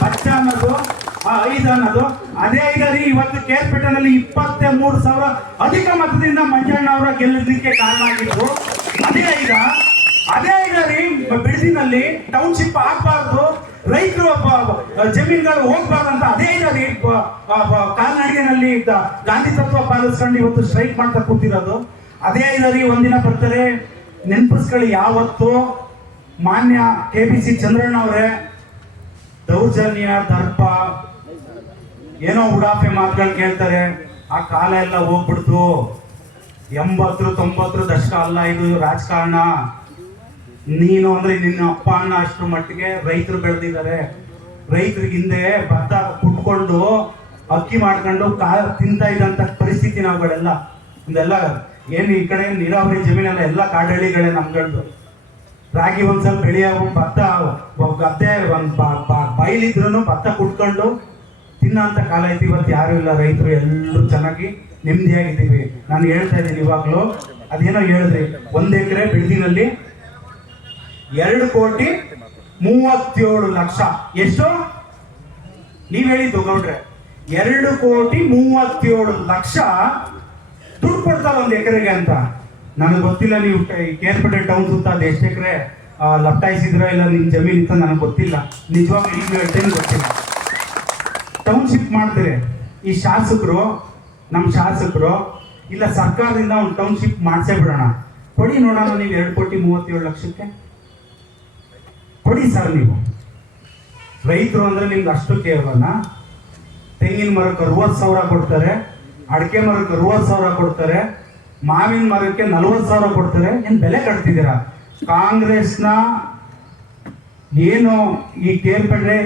ಬಚ್ಚ ಅನ್ನೋದು 5 ಅನ್ನೋದು ಅದೇ ಇದರಿ ಇವತ್ತು ಕೇರ್ಪೇಟೆನಲ್ಲಿ 23,000 ಅಧಿಕ ಮತದಿಂದ ಮಂಜಣ್ಣ ಅವರ ಗೆಲ್ಲಲಿಕ್ಕೆ ಕಾರಣ ಆಗಿತ್ತು. ಅದೇ ಇದರಿ ಬಿಡದಿನಲ್ಲಿ ಟೌನ್ಶಿಪ್ ಆಗಬಾರ್ದು, ರೈತರು ಜಮೀನುಗಳು ಹೋಗ್ಬಾರ್ದು ಅಂತ ಅದೇ ಇದರಿ ಕಾಲ್ನಡಿಗೆನಲ್ಲಿ ಗಾಂಧಿ ತತ್ವ ಪಾಲಿಸ್ಕೊಂಡು ಇವತ್ತು ಸ್ಟ್ರೈಕ್ ಮಾಡ್ತಾ ಕೂತಿರೋದು. ಅದೇ ಇದರಿ ಒಂದಿನ ಬರ್ತಾರೆ ನೆನಪಿಸ್ಕೊಳ್ಳಿ, ಯಾವತ್ತು ಮಾನ್ಯ KBC ಚಂದ್ರಣ್ಣ ಅವರೇ ದೌರ್ಜನ್ಯ ದರ್ಪ ಏನೋ ಉಡಾಫೆ ಮಾತುಗಳು ಕೇಳ್ತಾರೆ, ಆ ಕಾಲ ಎಲ್ಲ ಹೋಗ್ಬಿಡ್ತು. 80-90 ದಶಕ ಅಲ್ಲ ಇದು ರಾಜಕಾರಣ. ನೀನು ಅಂದ್ರೆ ನಿನ್ನ ಅಪ್ಪ ಅಣ್ಣ ಅಷ್ಟರ ಮಟ್ಟಿಗೆ ರೈತರು ಬೆಳೆದಿದ್ದಾರೆ. ರೈತರಿಗೆ ಹಿಂದೆ ಭತ್ತ ಕುಟ್ಕೊಂಡು ಅಕ್ಕಿ ಮಾಡ್ಕೊಂಡು ತಿಂತಾ ಇದ್ದಂತ ಪರಿಸ್ಥಿತಿ ನಾವುಗಳೆಲ್ಲ ಇದೆಲ್ಲ ಏನು ಈ ಕಡೆ ನೀರಾವರಿ ಜಮೀನೆಲ್ಲ ಎಲ್ಲ ಕಾಡಳ್ಳಿಗಳೇ ನಮ್ಗಳದ್ದು. ರಾಗಿ ಒಂದ್ ಸ್ವಲ್ಪ ಬೆಳೆಯವು, ಭತ್ತ ಗದ್ದೆ ಒಂದ್ ಬೈಲಿದ್ರು ಭತ್ತ ಕುಟ್ಕೊಂಡು ತಿನ್ನಂತ ಕಾಲ ಐತಿ. ಇವತ್ತು ಯಾರು ಇಲ್ಲ, ರೈತರು ಎಲ್ಲರೂ ಚೆನ್ನಾಗಿ ನೆಮ್ಮದಿಯಾಗಿದ್ದೀವಿ. ನಾನು ಹೇಳ್ತಾ ಇದ್ದೀನಿ ಇವಾಗ್ಲೂ, ಅದೇನೋ ಹೇಳಿದ್ರಿ 1 ಎಕರೆ ಬಿಡದಿನಲ್ಲಿ 2,37,00,000 ಎಷ್ಟು ನೀವ್ ಹೇಳಿದ್ದು ಗೌಡ್ರೆ? 2,37,00,000 ದುಡ್ಡು ಕೊಡ್ತಾರೆ 1 ಎಕರೆಗೆ ಅಂತ. ನನಗೆ ಗೊತ್ತಿಲ್ಲ ನೀವು ಕೇರ್ಪೇಟೆ ಟೌನ್ ಸುತ್ತ ಅದು ಎಷ್ಟು ಎಕರೆ ಲಪ್ಟಾಯಿಸಿದ್ರ ಇಲ್ಲ ನಿಮ್ ಜಮೀನ್ ಇತ್ತ ನನಗೆ ಗೊತ್ತಿಲ್ಲ. ನಿಜವಾಗ್ಲೂ ಈಗ ಹೇಳ್ತೇನೆ ಗೊತ್ತಿಲ್ಲ. ಟೌನ್ಶಿಪ್ ಮಾಡ್ತಾರೆ ಈ ಶಾಸಕರು, ನಮ್ಮ ಶಾಸಕರು ಇಲ್ಲ ಸರ್ಕಾರದಿಂದ ಒಂದು ಟೌನ್ಶಿಪ್ ಮಾಡಿಸೇ ಬಿಡೋಣ, ಕೊಡಿ ನೋಡೋಣ. ನೀವು 2,37,00,000 ಕೊಡಿ ಸರ್. ನೀವು ರೈತರು ಅಂದ್ರೆ ನಿಮ್ಗೆ ಅಷ್ಟು ಕೇವಲ ತೆಂಗಿನ ಮರಕ್ಕೆ 60,000 ಕೊಡ್ತಾರೆ, ಅಡಿಕೆ ಮರಕ್ಕೆ 60,000 ಕೊಡ್ತಾರೆ, ಮಾವಿನ ಮರಕ್ಕೆ 40,000 ಕೊಡ್ತಾರೆ. ಏನ್ ಬೆಲೆ ಕಟ್ತಿದ್ದೀರಾ? ಕಾಂಗ್ರೆಸ್ನ ಏನು ಈ ಕೇರ್ಪೇಟೆ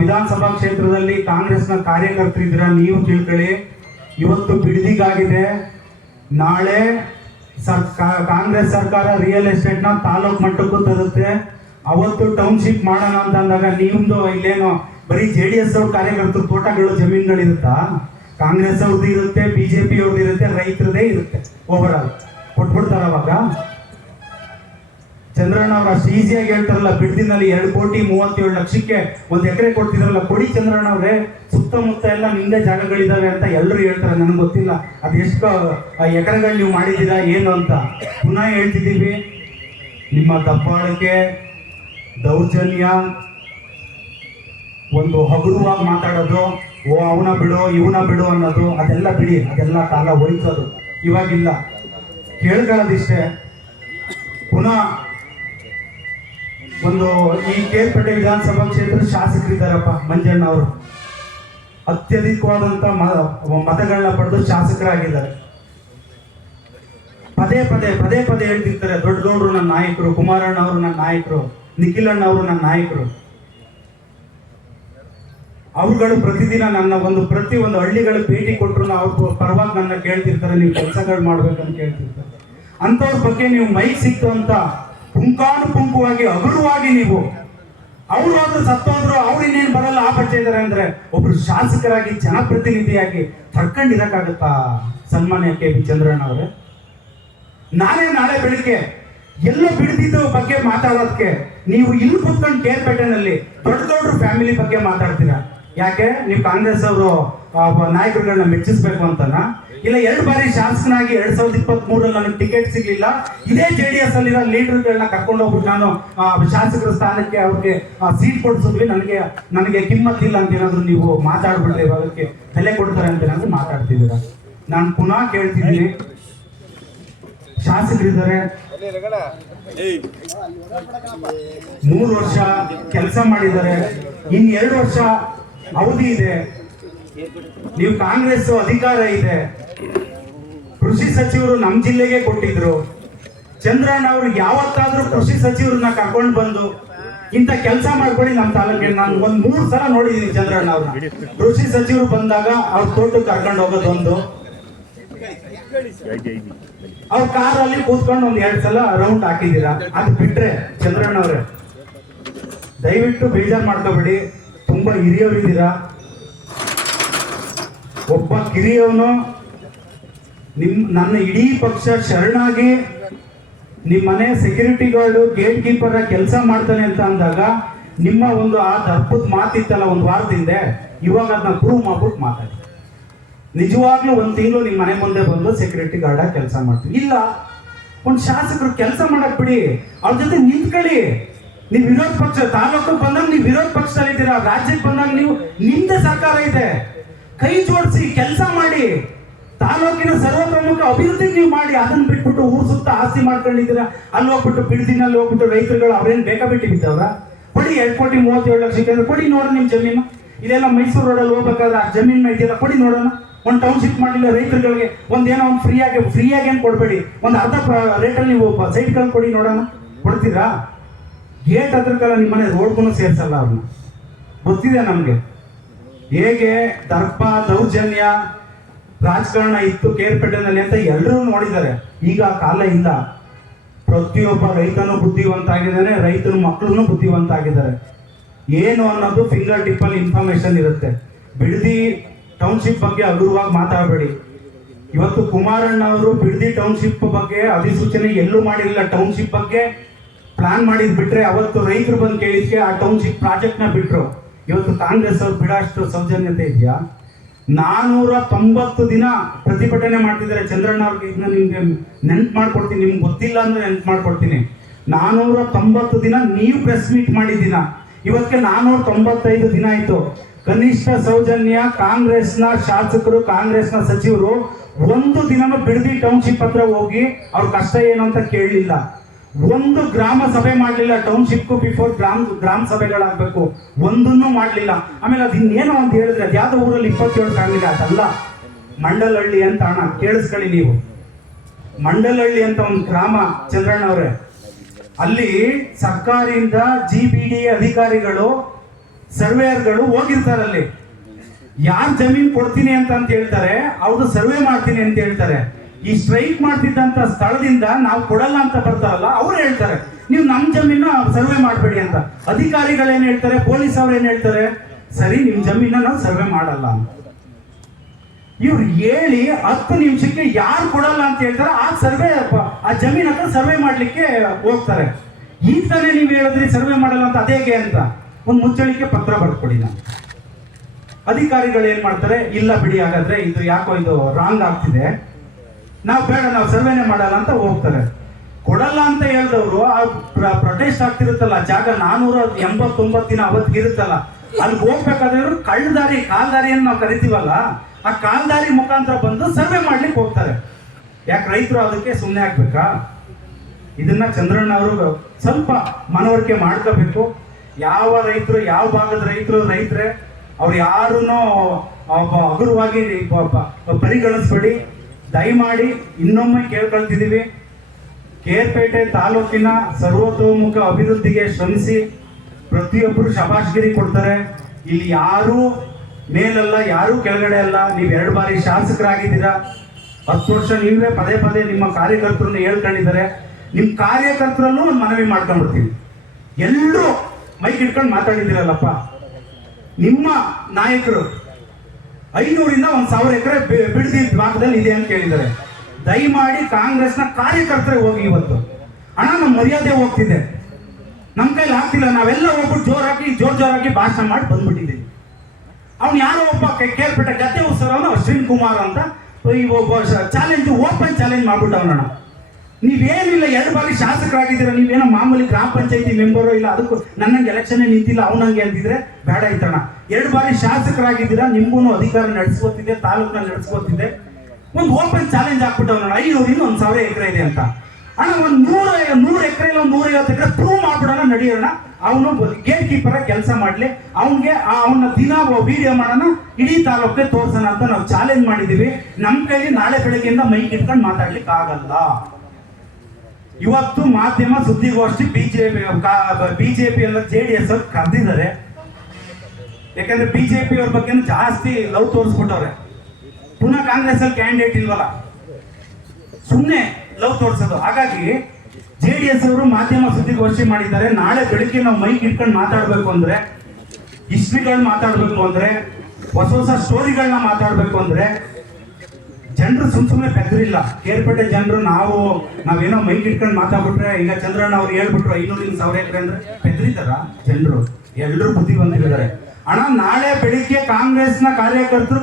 ವಿಧಾನಸಭಾ ಕ್ಷೇತ್ರದಲ್ಲಿ ಕಾಂಗ್ರೆಸ್ನ ಕಾರ್ಯಕರ್ತರಿದ್ದೀರಾ, ನೀವು ತಿಳ್ಕೊಳ್ಳಿ. ಇವತ್ತು ಬಿಡದಿಗಾಗಿದೆ, ನಾಳೆ ಕಾಂಗ್ರೆಸ್ ಸರ್ಕಾರ ರಿಯಲ್ ಎಸ್ಟೇಟ್ನ ತಾಲೂಕು ಮಟ್ಟಕ್ಕೂ ತರುತ್ತೆ. ಅವತ್ತು ಟೌನ್ಶಿಪ್ ಮಾಡೋಣ ಅಂತ ಅಂದಾಗ ನಿಮ್ದು ಇಲ್ಲೇನೋ ಬರೀ JDS ಅವ್ರ ಕಾರ್ಯಕರ್ತರು ತೋಟಗಳು ಜಮೀನುಗಳಿರುತ್ತಾ? ಕಾಂಗ್ರೆಸ್ ಅವ್ರದ್ದು ಇರುತ್ತೆ, BJP ಅವ್ರದ್ದು ಇರುತ್ತೆ, ರೈತರದೇ ಇರುತ್ತೆ. ಓವರ್ ಆಲ್ ಕೊಟ್ಬಿಡ್ತಾರ. ಅವಾಗ ಚಂದ್ರಣ್ಣ ಅವ್ರು ಅಷ್ಟು ಈಸಿಯಾಗಿ ಹೇಳ್ತಾರಲ್ಲ, ಬಿಡದಿನಲ್ಲಿ 2,37,00,000 1 ಎಕರೆ ಕೊಡ್ತಿದ್ರಲ್ಲ, ಕೊಡಿ ಚಂದ್ರಣ್ಣ ಅವ್ರೆ. ಸುತ್ತಮುತ್ತ ಎಲ್ಲ ನಿಂದೆ ಜಾಗಗಳಿದಾವೆ ಅಂತ ಎಲ್ಲರೂ ಹೇಳ್ತಾರೆ. ನನಗೆ ಗೊತ್ತಿಲ್ಲ ಅದು ಎಷ್ಟು ಎಕರೆಗಳು ನೀವು ಮಾಡಿದ್ದೀರಾ ಏನು ಅಂತ. ಪುನಃ ಹೇಳ್ತಿದ್ದೀವಿ, ನಿಮ್ಮ ದಬ್ಬಾಳಿಕೆ, ದೌರ್ಜನ್ಯ, ಒಂದು ಹಗುರವಾಗಿ ಮಾತಾಡೋದು, ಓ ಅವನ ಬಿಡು ಇವನ ಬಿಡು ಅನ್ನೋದು, ಅದೆಲ್ಲ ಬಿಡಿ, ಅದೆಲ್ಲ ಕಾಲ ಹೋಯ್ತದು, ಇವಾಗಿಲ್ಲ. ಕೇಳ್ಕೊಳ್ಳೋದಿಷ್ಟೇ. ಪುನಃ ಒಂದು ಈ ಕೇರ್ಪೇಟೆ ವಿಧಾನಸಭಾ ಕ್ಷೇತ್ರದ ಶಾಸಕರಿದ್ದಾರಪ್ಪ, ಮಂಜಣ್ಣ ಅವರು ಅತ್ಯಧಿಕವಾದಂತ ಮತಗಳನ್ನ ಪಡೆದು ಶಾಸಕರಾಗಿದ್ದಾರೆ. ಪದೇ ಪದೇ ಹೇಳ್ತಿರ್ತಾರೆ, ದೊಡ್ಡಗೌಡರು ನನ್ನ ನಾಯಕರು, ಕುಮಾರಣ್ಣ ಅವರು ನನ್ನ ನಾಯಕರು, ನಿಖಿಲಣ್ಣ ಅವರು ನನ್ನ ನಾಯಕರು. ಅವ್ರುಗಳು ಪ್ರತಿದಿನ ನನ್ನ ಪ್ರತಿ ಒಂದು ಹಳ್ಳಿಗಳ ಭೇಟಿ ಕೊಟ್ಟರು ಅವ್ರ ಪರವಾಗಿ ನನ್ನ ಕೇಳ್ತಿರ್ತಾರೆ, ನೀವು ಕೆಲಸಗಳು ಮಾಡ್ಬೇಕಂತ ಕೇಳ್ತಿರ್ತಾರೆ. ಅಂಥವ್ರ ಬಗ್ಗೆ ನೀವು ಮೈಕ್ ಸಿಕ್ತು ಅಂತ ಪುಂಖಾನುಪುಂಖವಾಗಿ ಹಗುರವಾಗಿ ನೀವು ಅವ್ರು ಹೋದ್ರು ಸತ್ತೋದ್ರು ಅವ್ರು ಇನ್ನೇನು ಬರಲ್ಲ ಆ ಪಕ್ಷ ಇದ್ದಾರೆ ಅಂದ್ರೆ ಒಬ್ರು ಶಾಸಕರಾಗಿ ಜನಪ್ರತಿನಿಧಿಯಾಗಿ ತಡ್ಕೊಂಡಿರಕ್ಕಾಗತ್ತಾ? ಸನ್ಮಾನ್ಯ KB ಚಂದ್ರಣ್ಣ ಅವರೇ, ನಾನೇ ನಾಳೆ ಬೆಳಿಗ್ಗೆ ಎಲ್ಲೋ ಬಿಡ್ದಿದ್ದು ಬಗ್ಗೆ ಮಾತಾಡೋದಕ್ಕೆ ನೀವು ಇಲ್ಲಿ ಕೂತ್ಕೊಂಡು ಕೇರ್ಪೇಟೆನಲ್ಲಿ ದೊಡ್ಡದೊಡ್ಡ ಫ್ಯಾಮಿಲಿ ಬಗ್ಗೆ ಮಾತಾಡ್ತೀರಾ. ಯಾಕೆ? ನೀವು ಕಾಂಗ್ರೆಸ್ ಅವರು ನಾಯಕರುಗಳನ್ನ ಮೆಚ್ಚಿಸ್ಬೇಕು ಅಂತನಾ? ಇಲ್ಲ 2 ಬಾರಿ ಶಾಸಕನಾಗಿ 2023 ನನಗೆ ಟಿಕೆಟ್ ಸಿಗ್ಲಿಲ್ಲ, ಇದೇ JDS ಅಲ್ಲಿರೋ ಲೀಡರ್ಗಳನ್ನ ಕರ್ಕೊಂಡು ಹೋಗ್ಬಿಟ್ಟು ನಾನು ಶಾಸಕರ ಸ್ಥಾನಕ್ಕೆ ಅವ್ರಿಗೆ ಸೀಟ್ ಕೊಡಿಸಿದ್ವಿ, ನನಗೆ ಕಿಮ್ಮತ್ತಿಲ್ಲ ಅಂತ ಏನಾದ್ರು ನೀವು ಮಾತಾಡ್ಬಿಟ್ರೆ ಅದಕ್ಕೆ ಬೆಲೆ ಕೊಡ್ತಾರೆ ಅಂತ ಏನಾದ್ರು ಮಾತಾಡ್ತಿದ್ದೀರಾ? ನಾನು ಪುನಃ ಕೇಳ್ತಿದ್ದೀನಿ, ಶಾಸಕರಿದ್ದಾರೆ, 3 ವರ್ಷ ಕೆಲಸ ಮಾಡಿದ್ದಾರೆ, ಇನ್ 2 ವರ್ಷ ಅವಧಿ ಇದೆ. ನೀವು ಕಾಂಗ್ರೆಸ್ ಅಧಿಕಾರ ಇದೆ, ಕೃಷಿ ಸಚಿವರು ನಮ್ಮ ಜಿಲ್ಲೆಗೆ ಕೊಟ್ಟಿದ್ರು. ಚಂದ್ರಣ್ಣ ಅವರು ಯಾವತ್ತಾದ್ರೂ ಕೃಷಿ ಸಚಿವರನ್ನ ಕರ್ಕೊಂಡು ಬಂದು ಇಂಥ ಕೆಲಸ ಮಾಡ್ಕೊಡಿ ನಮ್ಮ ತಾಲೂಕಿಗೆ? ನಾನು 3 ಸಲ ನೋಡಿದ್ದೀನಿ ಚಂದ್ರಣ್ಣ ಅವ್ರನ್ನ. ಕೃಷಿ ಸಚಿವರು ಬಂದಾಗ ಅವ್ರ ತೋಟಕ್ಕೆ ಕರ್ಕೊಂಡು ಹೋಗೋದು ಒಂದು, ಅವ್ರ ಕಾರಲ್ಲಿ ಕೂತ್ಕೊಂಡು 1-2 ಸಲ ರೌಂಡ್ ಹಾಕಿದ್ದೀರಾ. ಅದು ಬಿಟ್ರೆ ಚಂದ್ರಣ್ಣ ಅವರೇ, ದಯವಿಟ್ಟು ಬೇಜಾರು ಮಾಡ್ಕೋಬೇಡಿ, ತುಂಬಾ ಹಿರಿಯವರಿದ್ದೀರಾ. ಒಬ್ಬ ಕಿರಿಯವನು ನನ್ನ ಇಡೀ ಪಕ್ಷ ಶರಣಾಗಿ ನಿಮ್ಮ ಮನೆ ಸೆಕ್ಯೂರಿಟಿ ಗಾರ್ಡ್ ಗೇಟ್ ಕೀಪರ್ ಕೆಲಸ ಮಾಡ್ತಾನೆ ಅಂತ ಅಂದಾಗ ನಿಮ್ಮ ಒಂದು ಆ ದರ್ಪದ ಮಾತಿತ್ತಲ್ಲ ಒಂದು ವಾರದಿಂದ, ಇವಾಗ ಅದನ್ನ ಪ್ರೂವ್ ಮಾಡ್ಬಿಟ್ಟು ಮಾತಾಡಿ. ನಿಜವಾಗ್ಲೂ ಒಂದು ತಿಂಗಳು ನಿಮ್ಮ ಮನೆ ಮುಂದೆ ಬಂದು ಸೆಕ್ಯೂರಿಟಿ ಗಾರ್ಡ್ ಕೆಲಸ ಮಾಡ್ತೀವಿ. ಇಲ್ಲ, ಒಂದು ಶಾಸಕರು ಕೆಲಸ ಮಾಡಕ್ ಬಿಡಿ, ಅವ್ರ ಜೊತೆ ನಿಂತ್ಕೊಳ್ಳಿ. ನೀವು ವಿರೋಧ ಪಕ್ಷ, ತಾಲೂಕಿಗೆ ಬಂದಾಗ ನೀವು ವಿರೋಧ ಪಕ್ಷದಲ್ಲಿ ಇದ್ದೀರಾ, ರಾಜ್ಯಕ್ಕೆ ಬಂದಾಗ ನೀವು ನಿಮ್ದೇ ಸರ್ಕಾರ ಇದೆ, ಕೈ ಜೋಡಿಸಿ ಕೆಲಸ ಮಾಡಿ, ತಾಲೂಕಿನ ಸರ್ವತೋಮುಖ ಅಭಿವೃದ್ಧಿ ನೀವು ಮಾಡಿ. ಅದನ್ನ ಬಿಟ್ಬಿಟ್ಟು ಊರು ಸುತ್ತ ಆಸ್ತಿ ಮಾಡ್ಕೊಂಡಿದ್ದೀರಾ. ಅಲ್ಲಿ ಹೋಗ್ಬಿಟ್ಟು ಬಿಡ್ದಿನಲ್ಲಿ ಹೋಗ್ಬಿಟ್ಟು ರೈತರುಗಳು ಅವ್ರೇನು ಬೇಕಾ ಬಿಟ್ಟು ಬಿದ್ದವ್ರ? ಕೊಡಿ 2,37,00,000 ಕೊಡಿ ನೋಡೋಣ ನಿಮ್ಮ ಜಮೀನು. ಇದೆಲ್ಲ ಮೈಸೂರು ರೋಡಲ್ಲಿ ಹೋಗ್ಬೇಕಾದ್ರೆ ಆ ಜಮೀನು ಇದೆಯಲ್ಲ ಕೊಡಿ ನೋಡೋಣ. ಒಂದು ಟೌನ್ಶಿಪ್ ಮಾಡಲಿಲ್ಲ ರೈತರುಗಳಿಗೆ, ಒಂದೇನೋ ಒಂದು ಫ್ರೀಯಾಗಿ ಏನು ಕೊಡಬೇಡಿ, ಒಂದು ಅರ್ಧ ರೇಟಲ್ಲಿ ನೀವು ಸೈಟ್ಗಳು ಕೊಡಿ ನೋಡೋಣ. ಕೊಡ್ತೀರಾ? ಗೇಟ್ ಹತ್ರಕ್ಕಲ್ಲ ನಿಮ್ಮ ಮನೆ ರೋಡ್ಗೂ ಸೇರಿಸಲ್ಲ ಅವ್ರನ್ನ. ಗೊತ್ತಿದೆ ನಮಗೆ ಹೇಗೆ ದರ್ಪ ದೌರ್ಜನ್ಯ ರಾಜಕಾರಣ ಇತ್ತು ಕೇರ್ಪೇಟೆನಲ್ಲಿ ಅಂತ ಎಲ್ಲರೂ ನೋಡಿದ್ದಾರೆ. ಈಗ ಆ ಕಾಲ ಇಲ್ಲ. ಪ್ರತಿಯೊಬ್ಬ ರೈತನು ಬುದ್ಧಿವಂತ ಆಗಿದ್ದಾನೆ, ರೈತನ ಮಕ್ಕಳು ಬುದ್ಧಿವಂತ ಆಗಿದ್ದಾರೆ. ಏನು ಅನ್ನೋದು ಫಿಂಗರ್ ಟಿಪ್ಪಲ್ಲಿ ಇನ್ಫಾರ್ಮೇಶನ್ ಇರುತ್ತೆ. ಬಿಡದಿ ಟೌನ್ಶಿಪ್ ಬಗ್ಗೆ ಹಗುರವಾಗಿ ಮಾತಾಡಬೇಡಿ. ಇವತ್ತು ಕುಮಾರಣ್ಣ ಅವರು ಬಿಡದಿ ಟೌನ್ಶಿಪ್ ಬಗ್ಗೆ ಅಧಿಸೂಚನೆ ಎಲ್ಲೂ ಮಾಡಿರಲಿಲ್ಲ. ಟೌನ್ಶಿಪ್ ಬಗ್ಗೆ ಪ್ಲಾನ್ ಮಾಡಿದ್ ಬಿಟ್ರೆ ಅವತ್ತು ರೈತರು ಬಂದು ಕೇಳಿದ್ಕೆ ಆ ಟೌನ್ಶಿಪ್ ಪ್ರಾಜೆಕ್ಟ್ನ ಬಿಟ್ರು. ಇವತ್ತು ಕಾಂಗ್ರೆಸ್ ಅವ್ರು ಬಿಡೋಷ್ಟು ಸೌಜನ್ಯತೆ ಇದೆಯಾ? 490 ದಿನ ಪ್ರತಿಭಟನೆ ಮಾಡ್ತಿದ್ದಾರೆ. ಚಂದ್ರಣ್ಣ ಅವ್ರಿಗೆ ಇದನ್ನ ನಿಮ್ಗೆ ನೆನ್ಪು ಮಾಡ್ಕೊಡ್ತೀನಿ, ನಿಮ್ಗೆ ಗೊತ್ತಿಲ್ಲ ಅಂದ್ರೆ ನೆನ್ಪು ಮಾಡ್ಕೊಡ್ತೀನಿ. 490 ದಿನ ನೀವು ಪ್ರೆಸ್ ಮೀಟ್ ಮಾಡಿದ್ದೀನ, ಇವತ್ತಿಗೆ 495 ದಿನ ಆಯ್ತು. ಕನಿಷ್ಠ ಸೌಜನ್ಯ ಕಾಂಗ್ರೆಸ್ನ ಶಾಸಕರು, ಕಾಂಗ್ರೆಸ್ನ ಸಚಿವರು ಒಂದು ದಿನನೂ ಬಿಡದಿ ಟೌನ್ಶಿಪ್ ಹತ್ರ ಹೋಗಿ ಅವ್ರ ಕಷ್ಟ ಏನು ಅಂತ ಕೇಳಲಿಲ್ಲ. ಒಂದು ಗ್ರಾಮ ಸಭೆ ಮಾಡಲಿಲ್ಲ. ಟೌನ್ಶಿಪ್ಗೂ ಬಿಫೋರ್ ಗ್ರಾಮ ಸಭೆಗಳಾಗಬೇಕು, ಒಂದನ್ನು ಮಾಡಲಿಲ್ಲ. ಆಮೇಲೆ ಅದು ಇನ್ನೇನೋ ಅಂತ ಹೇಳಿದ್ರೆ ಅದು ಯಾವ್ದೋ ಊರಲ್ಲಿ 27 ಕಾಣಲಿಲ್ಲ. ಅದಲ್ಲ, ಮಂಡಲಹಳ್ಳಿ ಅಂತ ಅಣ್ಣ ಕೇಳಿಸ್ಕೊಳ್ಳಿ ನೀವು. ಮಂಡಲಹಳ್ಳಿ ಅಂತ ಒಂದು ಗ್ರಾಮ ಚಂದ್ರಣ್ಣ ಅವರೇ, ಅಲ್ಲಿ ಸರ್ಕಾರದಿಂದ GBD ಅಧಿಕಾರಿಗಳು ಸರ್ವೇಯರ್ಗಳು ಹೋಗಿರ್ತಾರೆ. ಅಲ್ಲಿ ಯಾರು ಜಮೀನು ಕೊಡ್ತೀನಿ ಅಂತ ಹೇಳ್ತಾರೆ, ಅವ್ರದ್ದು ಸರ್ವೆ ಮಾಡ್ತೀನಿ ಅಂತ ಹೇಳ್ತಾರೆ. ಈ ಸ್ಟ್ರೈಕ್ ಮಾಡ್ತಿದ್ದಂತ ಸ್ಥಳದಿಂದ ನಾವು ಕೊಡಲ್ಲ ಅಂತ ಬರ್ತಾರಲ್ಲ, ಅವ್ರು ಹೇಳ್ತಾರೆ ನೀವು ನಮ್ಮ ಜಮೀನ ಸರ್ವೆ ಮಾಡಬೇಡಿ ಅಂತ. ಅಧಿಕಾರಿಗಳೇನು ಹೇಳ್ತಾರೆ, ಪೊಲೀಸ್ ಅವ್ರು ಏನು ಹೇಳ್ತಾರೆ, ಸರಿ ನಿಮ್ಮ ಜಮೀನ ನಾವು ಸರ್ವೆ ಮಾಡಲ್ಲ ಅಂತ. ಇವ್ರು ಹೇಳಿ 10 ನಿಮಿಷಕ್ಕೆ ಯಾರು ಕೊಡಲ್ಲ ಅಂತ ಹೇಳ್ತಾರೆ, ಆ ಜಮೀನ್ ಹತ್ರ ಸರ್ವೆ ಮಾಡ್ಲಿಕ್ಕೆ ಹೋಗ್ತಾರೆ. ಈಗ ತಾನೇ ನೀವು ಹೇಳಿದ್ರಿ ಸರ್ವೆ ಮಾಡಲ್ಲ ಅಂತ, ಅದೇಗೆ ಅಂತ ಒಂದು ಮುಚ್ಚಳಿಕೆ ಪತ್ರ ಬರ್ಕೊಡಿ. ನಾನು ಅಧಿಕಾರಿಗಳು ಏನ್ ಮಾಡ್ತಾರೆ, ಇಲ್ಲ ಬಿಡಿ ಹಾಗಾದ್ರೆ ಇದು ಯಾಕೋ ಇದು ರಾಂಗ್ ಆಗ್ತಿದೆ, ನಾವು ಬೇಡ ನಾವು ಸರ್ವೆನೇ ಮಾಡಲ್ಲ ಅಂತ ಹೋಗ್ತಾರೆ. ಕೊಡಲ್ಲ ಅಂತ ಹೇಳಿದವರು ಆ ಪ್ರೊಟೆಸ್ಟ್ ಆಗ್ತಿರುತ್ತಲ್ಲ, ಜಾಗ 489 ದಿನ ಅವತ್ತಿಗೆ ಇರುತ್ತಲ್ಲ, ಅಲ್ಲಿ ಹೋಗ್ಬೇಕಾದ್ರೆ ಕಳ್ಳದಾರಿ ಕಾಲ್ದಾರಿಯನ್ನು ನಾವು ಕರಿತೀವಲ್ಲ, ಆ ಕಾಲ್ದಾರಿ ಮುಖಾಂತರ ಬಂದು ಸರ್ವೆ ಮಾಡ್ಲಿಕ್ಕೆ ಹೋಗ್ತಾರೆ. ಯಾಕೆ ರೈತರು ಅದಕ್ಕೆ ಸುಮ್ಮನೆ ಆಗ್ಬೇಕಾ? ಇದನ್ನ ಚಂದ್ರಣ್ಣ ಅವರು ಸ್ವಲ್ಪ ಮನವರಿಕೆ ಮಾಡ್ಕೋಬೇಕು. ಯಾವ ರೈತರು, ಯಾವ ಭಾಗದ ರೈತರೇ ಅವ್ರು ಯಾರನ್ನೂ ಹಗುರವಾಗಿ ಪರಿಗಣಿಸ್ಬೇಡಿ. ದಯಮಾಡಿ ಇನ್ನೊಮ್ಮೆ ಕೇಳ್ಕೊಳ್ತಿದ್ದೀವಿ, ಕೇರ್ಪೇಟೆ ತಾಲೂಕಿನ ಸರ್ವತೋಮುಖ ಅಭಿವೃದ್ಧಿಗೆ ಶ್ರಮಿಸಿ. ಪ್ರತಿಯೊಬ್ಬರು ಶಬಾಷ್ಗಿರಿ ಕೊಡ್ತಾರೆ. ಇಲ್ಲಿ ಯಾರೂ ಮೇಲಲ್ಲ, ಯಾರೂ ಕೆಳಗಡೆ ಅಲ್ಲ. ನೀವು 2 ಬಾರಿ ಶಾಸಕರಾಗಿದ್ದೀರಾ, 10 ವರ್ಷ ನೀವೇ ಪದೇ ನಿಮ್ಮ ಕಾರ್ಯಕರ್ತರನ್ನು ಹೇಳ್ಕೊಂಡಿದ್ದಾರೆ. ನಿಮ್ಮ ಕಾರ್ಯಕರ್ತರಲ್ಲೂ ಒಂದು ಮನವಿ ಮಾಡ್ಕೊಂಡ್ಬಿಡ್ತೀವಿ. ಎಲ್ಲರೂ ಮೈಕ್ ಇಟ್ಕೊಂಡು ಮಾತಾಡಿದ್ದೀರಲ್ಲಪ್ಪ, ನಿಮ್ಮ ನಾಯಕರು 500ರಿಂದ 1,000 ಎಕರೆ ಬಿಡದಿ ಭಾಗದಲ್ಲಿ ಇದೆ ಅಂತ ಹೇಳಿದ್ದಾರೆ. ದಯಮಾಡಿ ಕಾಂಗ್ರೆಸ್ನ ಕಾರ್ಯಕರ್ತರೇ ಹೋಗಿ. ಇವತ್ತು ಹಣ ನಮ್ಮ ಮರ್ಯಾದೆ ಹೋಗ್ತಿದೆ, ನಮ್ಮ ಕೈಲಿ ಆಗ್ತಿಲ್ಲ. ನಾವೆಲ್ಲ ಹೋಗ್ಬಿಟ್ಟು ಜೋರಾಗಿ ಭಾಷಣ ಮಾಡಿ ಬಂದ್ಬಿಟ್ಟಿದ್ದೀವಿ. ಅವ್ನು ಯಾರೋ ಒಬ್ಬ ಕೇರ್ಪೇಟೆ ಗದ್ದೆ ಉತ್ಸವನ ಅಶ್ವಿನ್ ಕುಮಾರ್ ಅಂತ ಈ ಒಬ್ಬ ಚಾಲೆಂಜ್, ಓಪನ್ ಚಾಲೆಂಜ್ ಮಾಡ್ಬಿಟ್ಟು ಅವನಣ್ಣ, ನೀವೇನಿಲ್ಲ 2 ಬಾರಿ ಶಾಸಕರಾಗಿದ್ದೀರಾ, ನೀವೇನೋ ಮಾಮೂಲಿ ಗ್ರಾಮ ಪಂಚಾಯತಿ ಮೆಂಬರು ಇಲ್ಲ, ಅದಕ್ಕೂ ನನ್ನಂಗೆ ಎಲೆಕ್ಷನ್ ನಿಂತಿಲ್ಲ ಅವನಂಗೆ ಅಂತಿದ್ರೆ ಬೇಡ ಇತ್ತಣ್ಣ. 2 ಬಾರಿ ಶಾಸಕರಾಗಿದ್ದೀರಾ, ನಿಮ್ಗೂ ಅಧಿಕಾರ ನಡೆಸ್ಕೊತಿದೆ, ತಾಲೂಕನ್ನ ನಡೆಸ್ಕೊತಿದೆ. ಒಂದು ಓಪನ್ ಚಾಲೆಂಜ್ ಹಾಕ್ಬಿಟ್ಟವನ 500ರಿಂದ 1,000 ಎಕರೆ ಇದೆ ಅಂತ. ಅಣ್ಣ ಒಂದು 100 ಎಕರೆ ಇಲ್ಲ 150 ಎಕರೆ ಪ್ರೂವ್ ಮಾಡ್ಬಿಡೋಣ, ನಡೆಯೋಣ. ಅವನು ಗೇಟ್ ಕೀಪರ್ ಕೆಲಸ ಮಾಡ್ಲಿ, ಅವನ ದಿನ ವಿಡಿಯೋ ಮಾಡೋಣ, ಇಡೀ ತಾಲೂಕಿಗೆ ತೋರ್ಸೋಣ ಅಂತ ನಾವು ಚಾಲೆಂಜ್ ಮಾಡಿದೀವಿ. ನಮ್ಮ ಕೈಲಿ ನಾಳೆ ಬೆಳಗ್ಗೆಯಿಂದ ಮೈಕ್ ಇಟ್ಕೊಂಡು ಮಾತಾಡ್ಲಿಕ್ಕೆ ಆಗಲ್ಲ. ಇವತ್ತು ಮಾಧ್ಯಮ ಸುದ್ದಿಗೋಷ್ಠಿ ಬಿಜೆಪಿ ಎಲ್ಲ JDS ಅವ್ರು ಕರೆದಿದ್ದಾರೆ. ಯಾಕಂದ್ರೆ ಬಿಜೆಪಿ ಅವ್ರ ಬಗ್ಗೆ ಜಾಸ್ತಿ ಲವ್ ತೋರಿಸ್ಬಿಟ್ಟವ್ರೆ. ಪುನಃ ಕಾಂಗ್ರೆಸ್ ಅಲ್ಲಿ ಕ್ಯಾಂಡಿಡೇಟ್ ಇಲ್ವಲ್ಲ, ಸುಮ್ಮನೆ ಲವ್ ತೋರಿಸೋದು. ಹಾಗಾಗಿ JDS ಅವರು ಮಾಧ್ಯಮ ಸುದ್ದಿಗೋಷ್ಠಿ ಮಾಡಿದ್ದಾರೆ. ನಾಳೆ ಬೆಳಿಗ್ಗೆ ನಾವು ಮೈಕ್ ಇಟ್ಕೊಂಡು ಮಾತಾಡಬೇಕು ಅಂದ್ರೆ, ಹಿಸ್ಟ್ರಿಗಳನ್ನ ಮಾತಾಡಬೇಕು ಅಂದ್ರೆ, ಹೊಸ ಸ್ಟೋರಿಗಳನ್ನ ಮಾತಾಡಬೇಕು ಅಂದ್ರೆ ಜನರು ಸುಮ್ಮನೆ ಬೆದರಿಲ್ಲ. ಕೇರ್ಪೇಟೆ ಜನರು ನಾವೇನೋ ಮೈಕ್ ಇಟ್ಕೊಂಡು ಮಾತಾಡ್ಬಿಟ್ರೆ, ಈಗ ಚಂದ್ರಣ್ಣ ಅವ್ರು ಹೇಳ್ಬಿಟ್ರು 500ರಿಂದ 1,000 ಎಕರೆ ಅಂದ್ರೆ ಬೆದರಿತಾರ ಜನರು? ಎಲ್ಲರೂ ಬುದ್ಧಿವಂತರಿದ್ದಾರೆ. ಅಣ್ಣ ನಾಳೆ ಬೆಳಿಗ್ಗೆ ಕಾಂಗ್ರೆಸ್ನ ಕಾರ್ಯಕರ್ತರು